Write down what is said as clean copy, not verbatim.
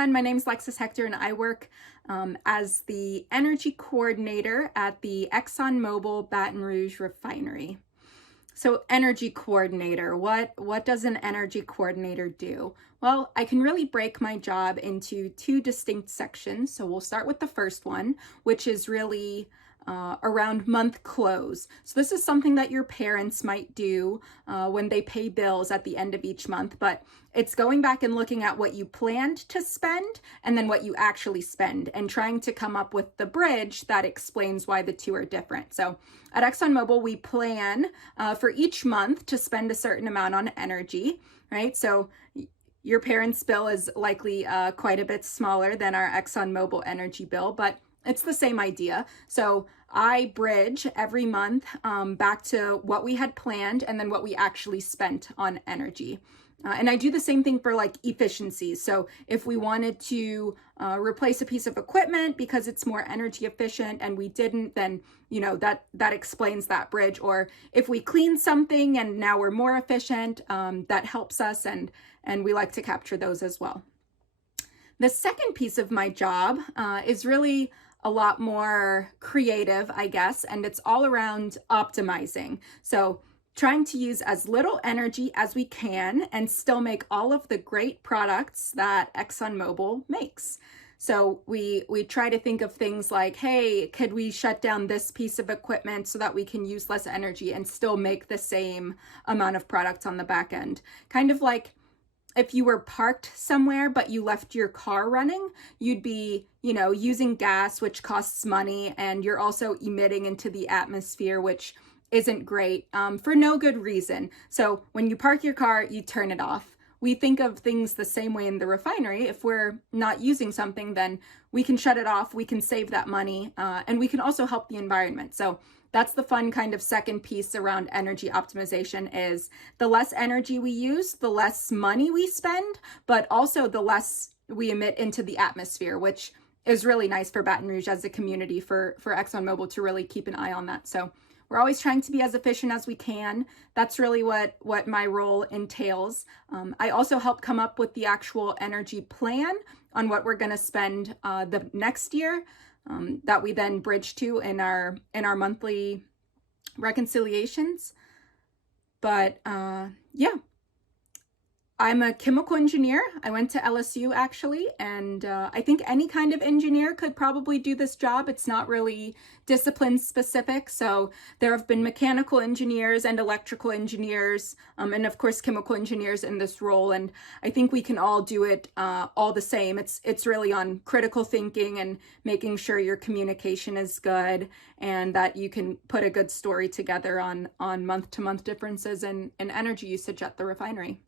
everyone. My name is LexusHector and I work as the energy coordinator at the ExxonMobil Baton Rouge refinery. So energy coordinator, what does an energy coordinator do? Well, I can really break my job into two distinct sections. So we'll start with the first one, which is really around month close. So this is something that your parents might do when they pay bills at the end of each month, but it's going back and looking at what you planned to spend and then what you actually spend and trying to come up with the bridge that explains why the two are different. So at ExxonMobil, we plan for each month to spend a certain amount on energy, right? So your parents' bill is likely quite a bit smaller than our ExxonMobil energy bill, but it's the same idea. So I bridge every month back to what we had planned and then what we actually spent on energy. And I do the same thing for like efficiencies. So if we wanted to replace a piece of equipment because it's more energy efficient and we didn't, then that explains that bridge. Or if we clean something and now we're more efficient, that helps us, and we like to capture those as well. The second piece of my job is really a lot more creative, I guess, and it's all around optimizing. So trying to use as little energy as we can and still make all of the great products that ExxonMobil makes. So we try to think of things like, hey, could we shut down this piece of equipment so that we can use less energy and still make the same amount of products on the back end? Kind of like if you were parked somewhere but you left your car running, you'd be, using gas, which costs money, and you're also emitting into the atmosphere, which isn't great for no good reason. So when you park your car, you turn it off. We think of things the same way in the refinery. If we're not using something, then we can shut it off, we can save that money, and we can also help the environment. So that's the fun kind of second piece around energy optimization, is the less energy we use, the less money we spend, but also the less we emit into the atmosphere, which is really nice for Baton Rouge as a community, for ExxonMobil to really keep an eye on that. So we're always trying to be as efficient as we can. That's really what my role entails. I also help come up with the actual energy plan on what we're going to spend the next year, that we then bridge to in our monthly reconciliations. But yeah, I'm a chemical engineer. I went to LSU actually, and I think any kind of engineer could probably do this job. It's not really discipline specific. So there have been mechanical engineers and electrical engineers, and of course chemical engineers in this role. And I think we can all do it all the same. It's really on critical thinking and making sure your communication is good and that you can put a good story together on month-to-month differences in energy usage at the refinery.